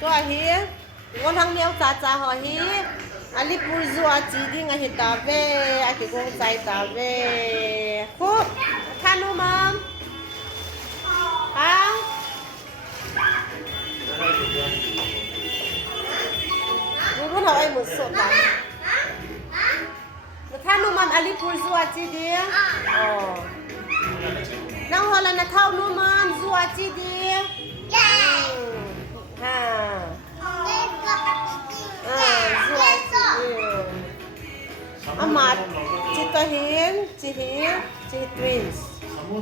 Tua hi ngon hang niao cha ho hi Alipore ZOO chi ding a hi ta ve a ki gong chai ta ve khup khanu mam hang Ngu lo ai mu so ta khanu mam Alipore ZOO chi ding nang ho la na thau nu mam ZOO chi ding ha Amat Cita hin Ci twins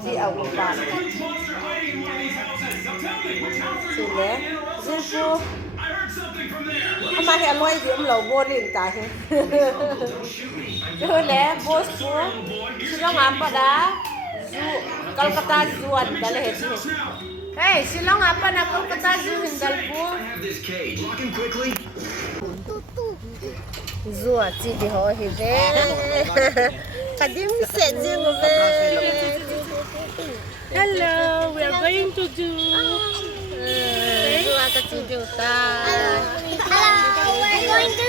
Ci awal ban Sile Zilfu Amat hi aloy diễm lầu vô rin ta hi Chứ lẽ boss fu Silong apa dah ZOO Kolkata ZOO adalah heti Hey, silong apa na Kolkata ZOO hindal fu ZOO chi di ho hi ve kadim se jing ve Hello, we are going to do. ZOO ka chi di ta Hello, we're going to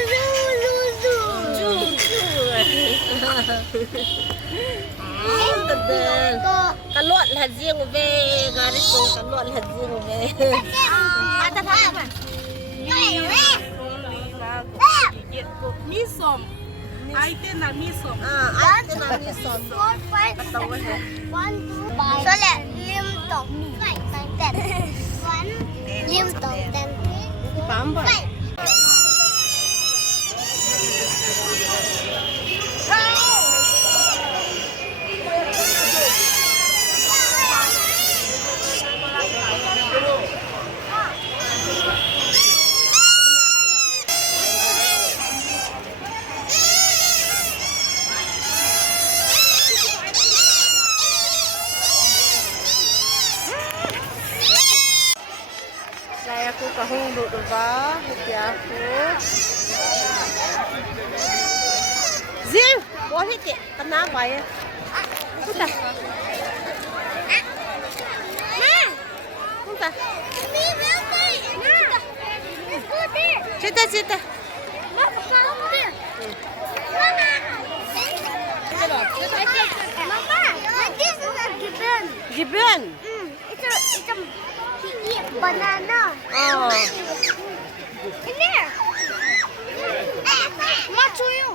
ka lot la jing ve ga ri so ka lot la jing ve Mi som. Ai tên là mi som. ai tên là mi son Số lệ liên tục tên liên tục tên bám vào Lai aku kahung duduk ba, hati aku. Zil, boleh tak? Kenapa ya? Sudah. Sudah. Cita. Mama, this is a gibbon. Gibbon. It's a he eat banana. Oh. In there. What to you?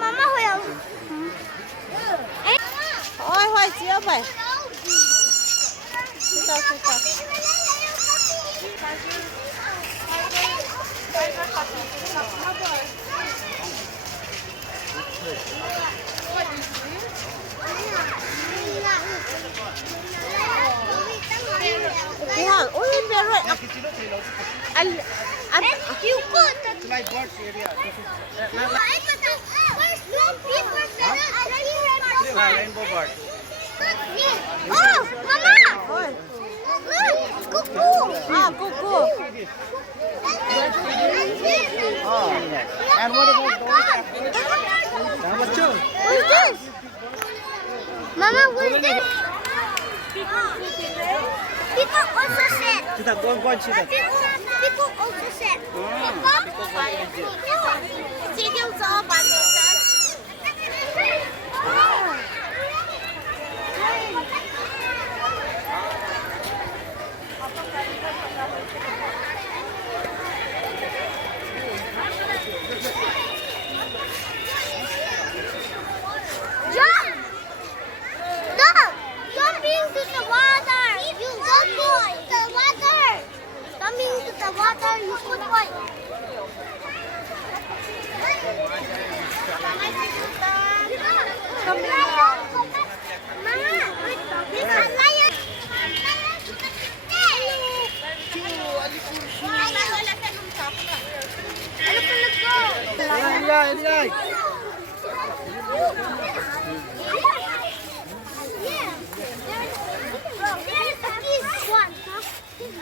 Mama will. Thôi, chiếu vậy. Sudah. Yeah, oh, very. You put the My birds area. Where's no paper? Rainbow bird. Oh, Mama! Ôi. Look, it's cuckoo. Ah, cuckoo. Oh, and what about those? Number two. What's this? Mama, what's this? People also said. Sita, go and see that. People also said. Chị tiêu cho bạn Jump! Stop! Jumping to the water! You good boy! The water! Jumping to the water, you good boy! Yeah.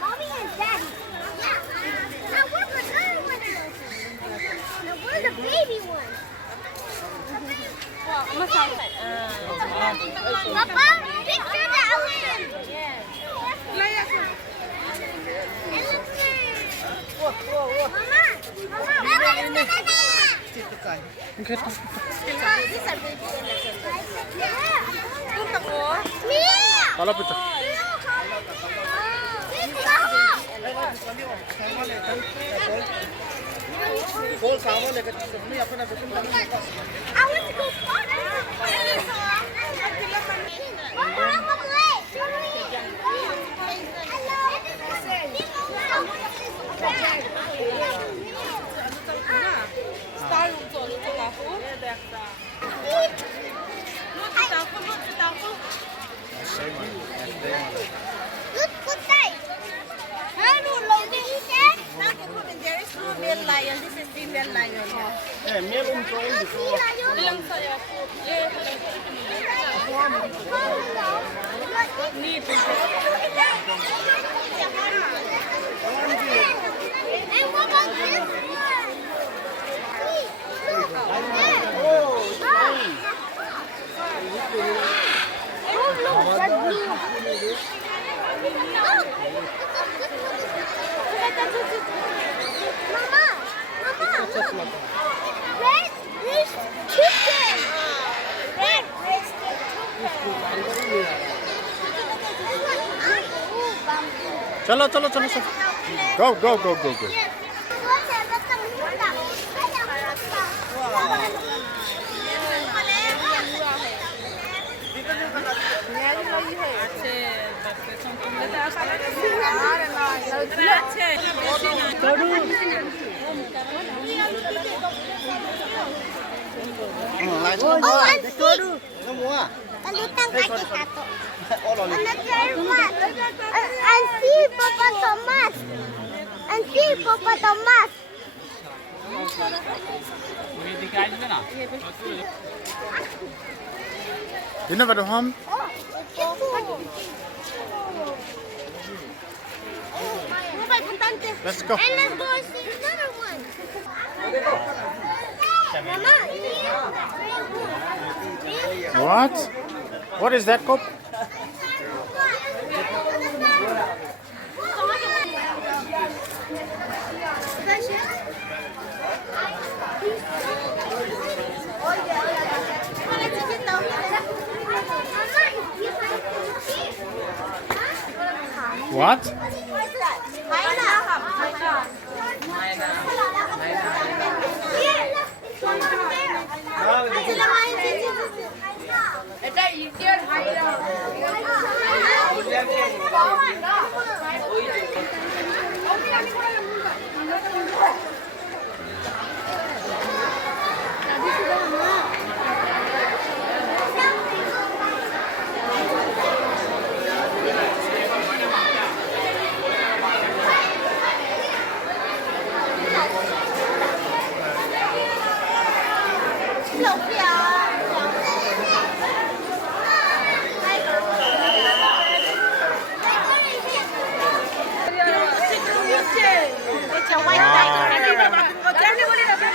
Mommy and Daddy. Yeah. Now where's the little one? Now where's the baby one? Papa, picture the elephant. Elephant. Mama. Okay. These are baby elephants. Mia. Kalap ito. Full salmon लेकर नहीं अपना I want to go farther. Star room 做的这个湖。Good size. There is no male lion. This is female lion. Eh, male Ilang saya po? Need. And what about this one? Look, that's blue. Mama, red wrist chicken. Red wrist chicken. चलो चलो चलो चलो go go go go go Oh, and see. Nó mua à? Kalutang kaki satu. Oh, loli. Another one. And see Papa Thomas. And see Papa Thomas. You never do home? Let's go. And let's go see another one. Mama. What? What is that, Cop? What?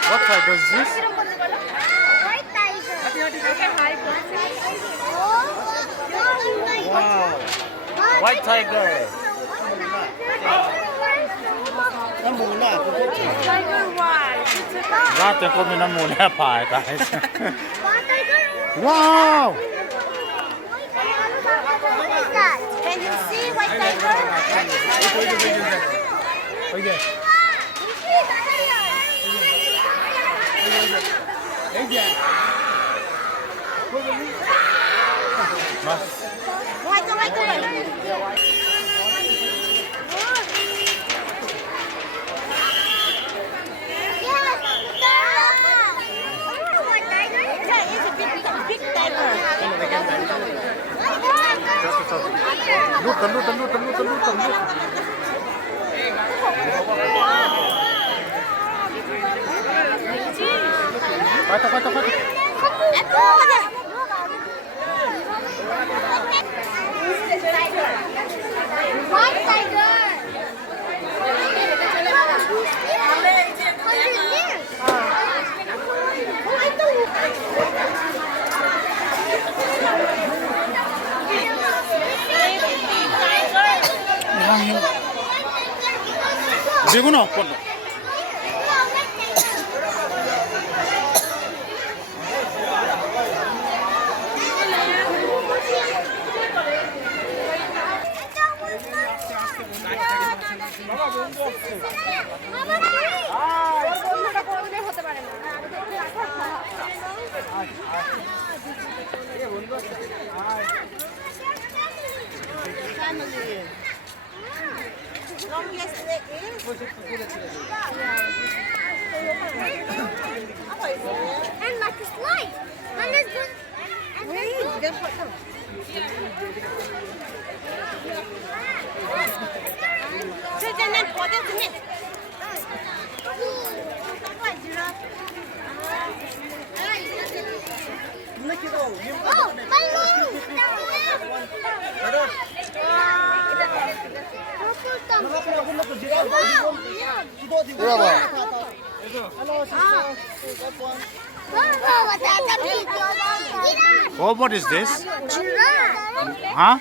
What tiger is this? White tiger. Wow. White tiger. Nó mù nè. Ra tiếng con mình nó mù nè phải cái. Wow. What is that? Can you see white tiger? Bây giờ. White tiger. Yeah, it's a big tiger. Lutan, lutan, lutan, lutan, lutan, lutan. Kata, kata, kata. White tiger. Biguno, ponlo. Longest leg is? And like a slide. And it's just. Wait, then what now? Then what is it? Oh, balloon! Oh, what is this? Giraffe. Huh?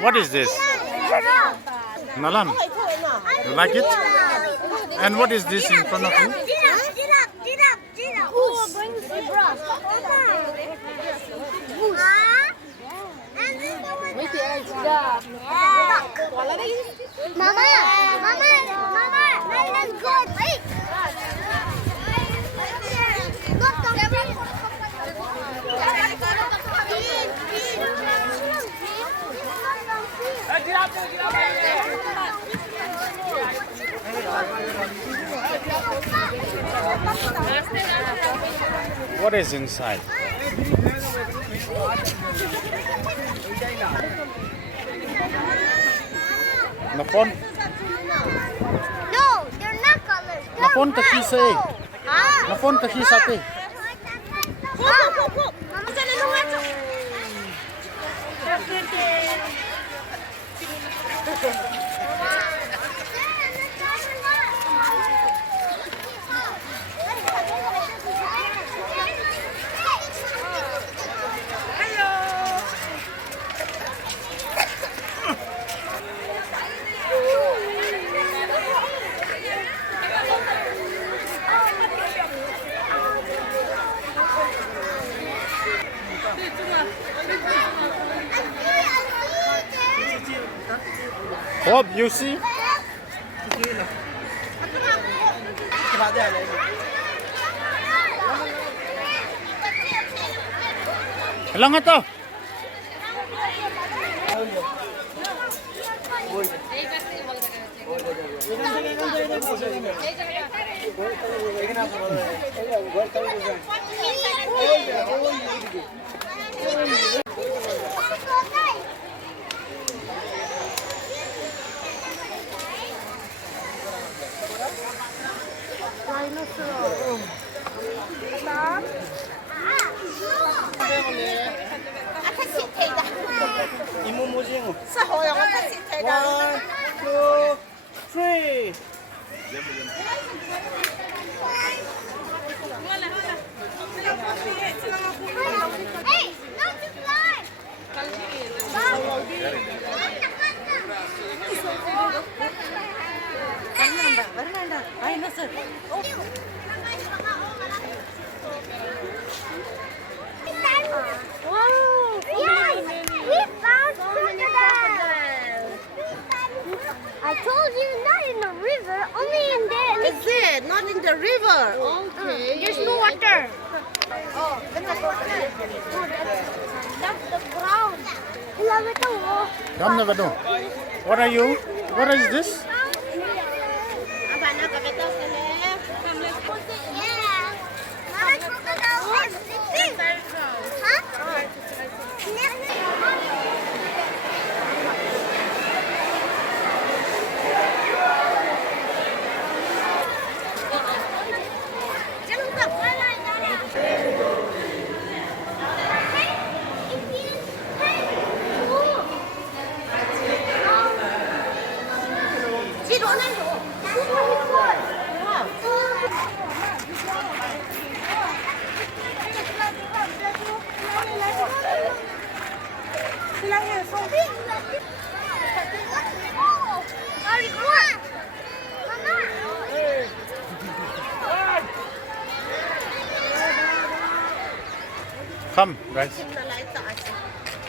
What is this? Giraffe. Nalan, you like it? And what is this in front of you? Giraffe. Who brings the giraffe? Mama, let's go. Wait. Look, What is inside? Napon? no, they're not colors. Napon taki sa eh. Ah. Napon taki sa te. Hope you see? Ilang ito? Sa hoyo ko kasi tayo. 1, 2, 3. Hey, not to fly. Wow! Yes! We found crocodile! I told you not in the river, only in there. Is it? Not in the river. Okay. There's no water. Oh, that's the ground. Love it all. Come never know. What are you? What is this? Yeah. Not a crocodile. Huh? Mama! Come, guys. Nalay taas.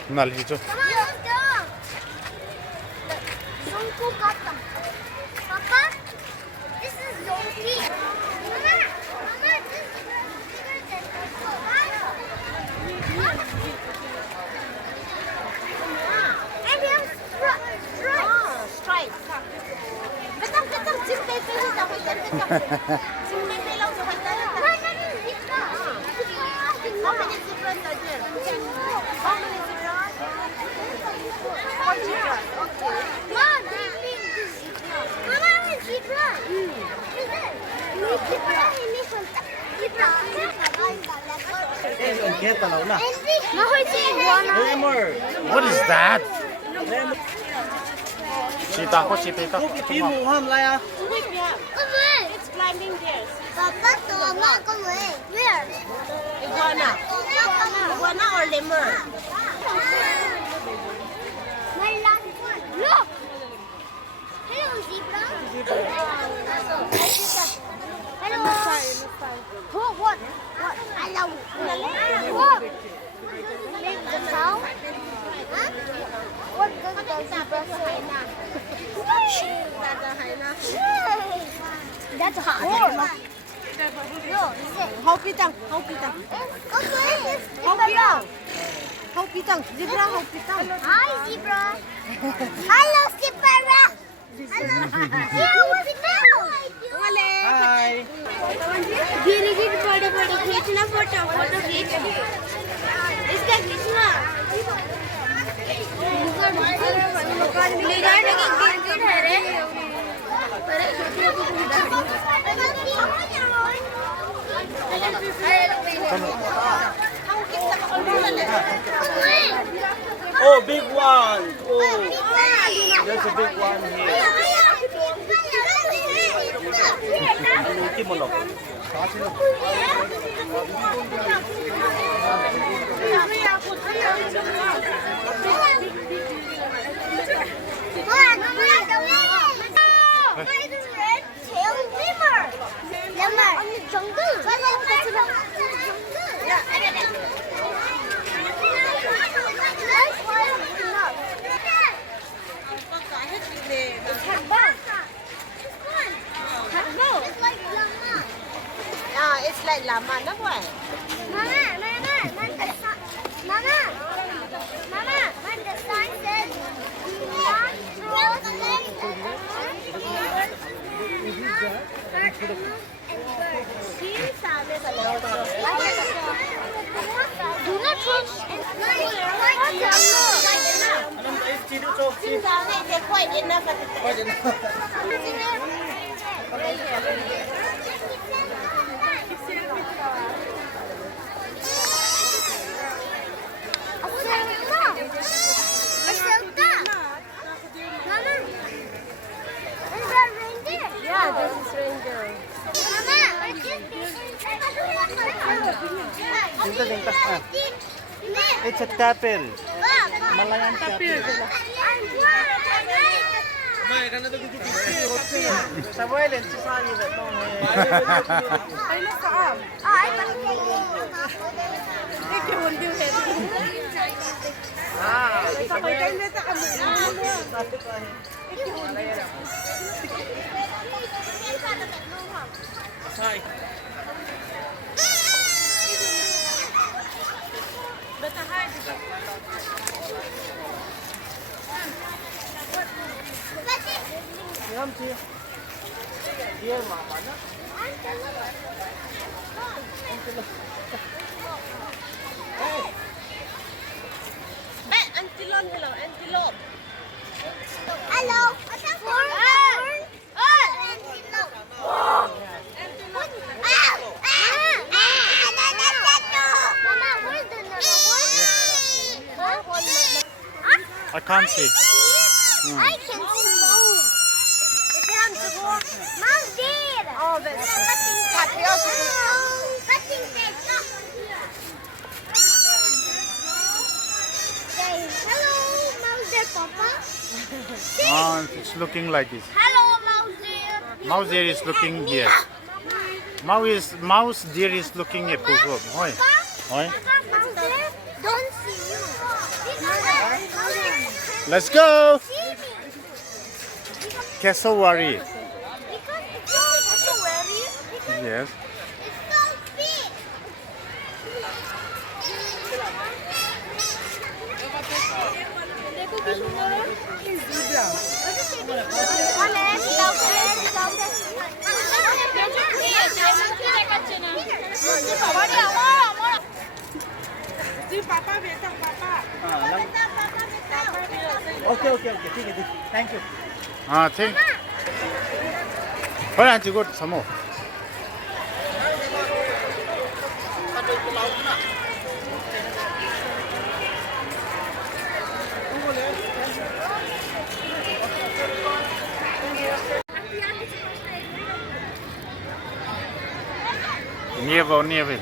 Nalito. Come on, let's go. Zoo Kolkata. Papa, this is Zombie. Mama, this is bigger than and we have Strike. Betang, simple tayo sa hotel. Simple tayo lang sa hotel. How many zebras are there? How many zebras? 4 zebras. Okay. Mom, they mean the zebra. Mama, the zebra. What is that? Cheetah ko, cheetah. It's climbing there. Where? Iguana. Iguana or lemur? My last one. Look. Hello, zebra. Hello. Oh, what? Hello. What? Make the sound? Huh? What does the zebra say? That's hot. No, How pitang? How pitang? Zebra, how pitang? Hi, zebra. Hello, zebra. Hello. Yeah, what's now? Hi. गिर बड़े खींचना photo खींच इसका खींचना गिर है रे Oh, big one. Oh, there's a big one here. Luluti mo lang. It's like llama, no boy. Mama, when the sign says do not cross the leg and do not cross They're quite enough. Yeah, this is reindeer. It's a tapir. Malayan tapir. Samuel, it's sunny that no. Here, mama, na. Antelope. Hello. I can't see. I can see. Mouse deer. Oh, that's Cutting fish. Say hello, mouse deer, Papa. Oh, it's looking like this. Hello, mouse deer. Mouse deer is looking here. Mouse deer is looking here. Oi. Oi. Mouse deer. Let's go. See me. Cassowary. Because it's so very. Because Yes. it's so big. पापा बेटा पापा Okay, okay, okay. ठीक है, ठीक है. Thank you. 아, 팅. 빨리 앉히고 사모. Nievo, nievo.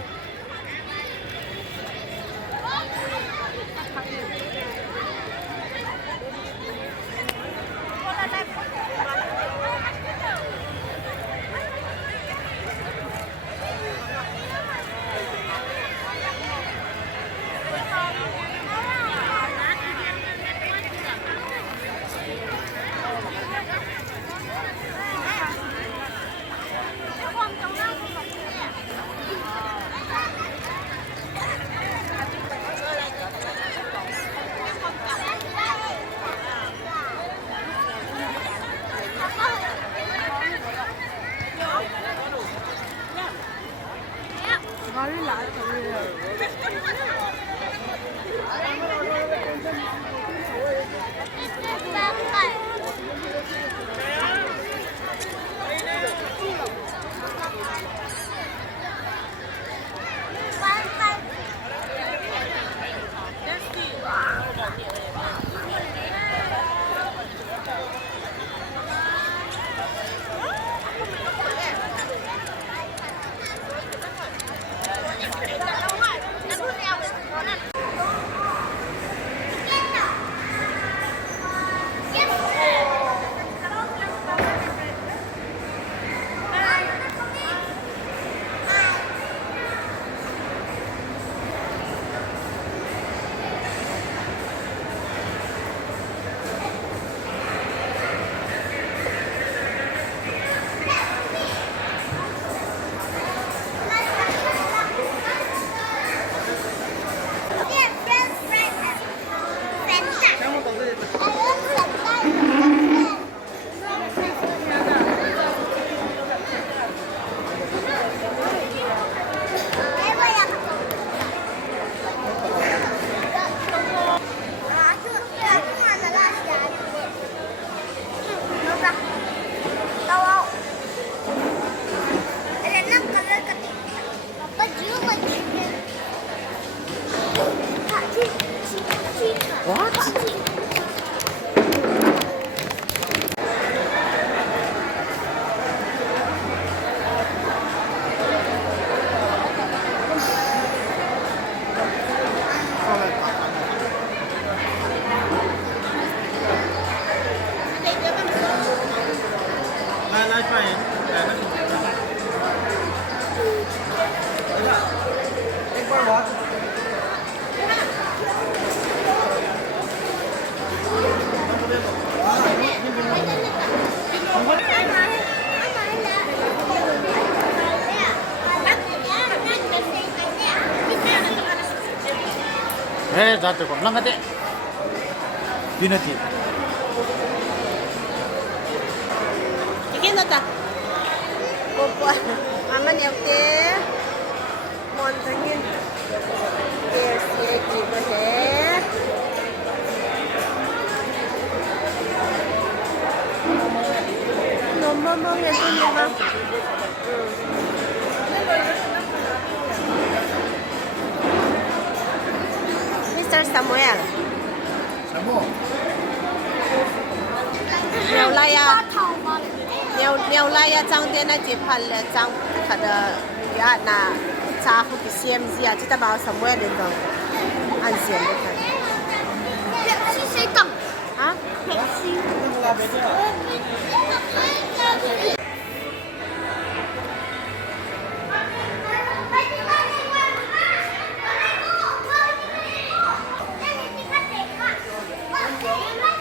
Dati ko lang ate. Binati. Ikin na ta. Popo. Aman yawte. Montangin. Yes, yes, go ahead. No, mama, ito niya ba? Mr. Samuel. Samo. Nhiều lai ya trang店那几盘了张他的呀那茶壶的鲜子啊，就他把什么的都按鲜的看。啊？Thank you.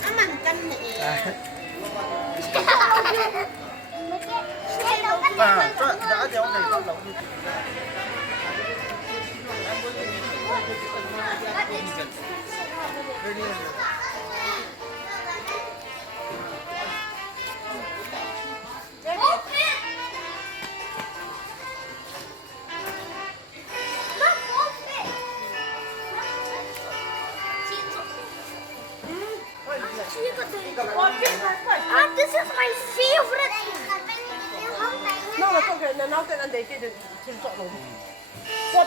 Aman kan eh. đã đéo này con lẩu đi. This is my favorite. Nó là không thể nó cái anh để cái được trên chỗ luôn. Có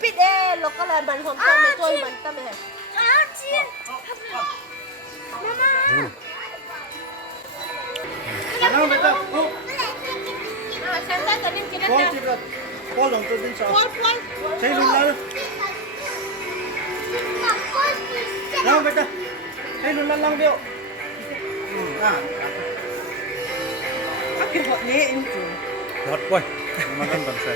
pít lo cái là bạn hôm qua tôi bạn tâm này. Mama. Nào bây giờ, cô. Sáng ra tao đi cái Cô đó. chỉ cần cô lòng tôi đến sao? Quay. Thấy luôn nào. Nào bây giờ. Thấy luôn lăng điệu. Cái hộp này em chủ. Hot boy. Makan bangsa.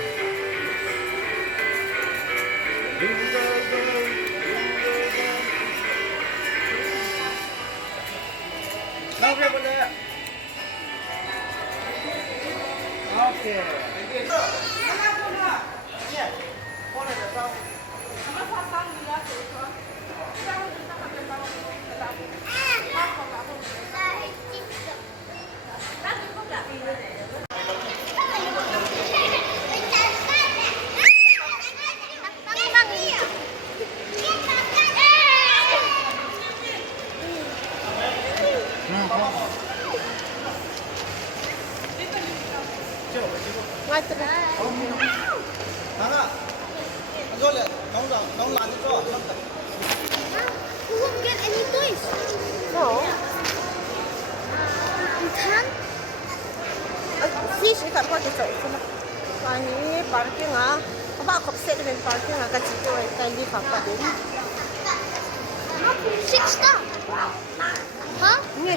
Nào về bên đây ạ. Ok. Ngoài từ Thằng ạ. Rồi lại nóng lạnh cho. You won't get any toys. no. You can. Fish ikat kau kita itu lah. Ini parking ah. Apa kau set dengan parking ah kat situ kan di papat ini. 6 star. Huh? Ni.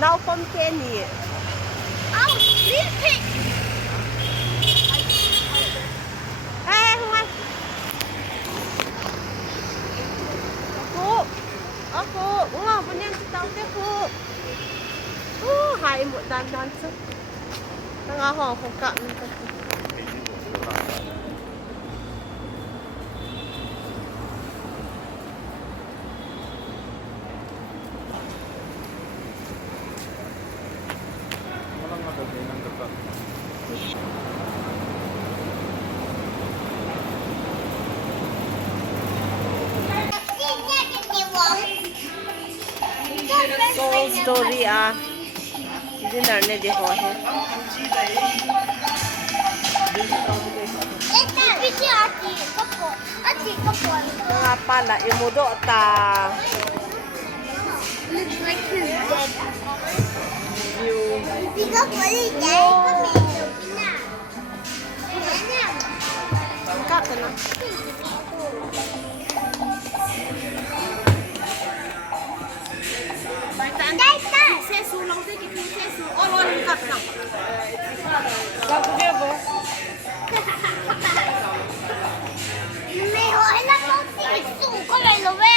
Now from Kenny. Oh, little pig. Huang. Aku, ngah punya tahu dia aku. Hai một đàn sức. Tengah hong không cạn. Walang madali ng dekat. Soul story ah. Dinner ne di ho he. Mga pala imudo ta. Looks like he's dead. You. Cut na. Xe su long thế cái xe su. Ô lôi cắt nào. Đâu có biết bố. Mày hỏi nó có gì su có này rồi về.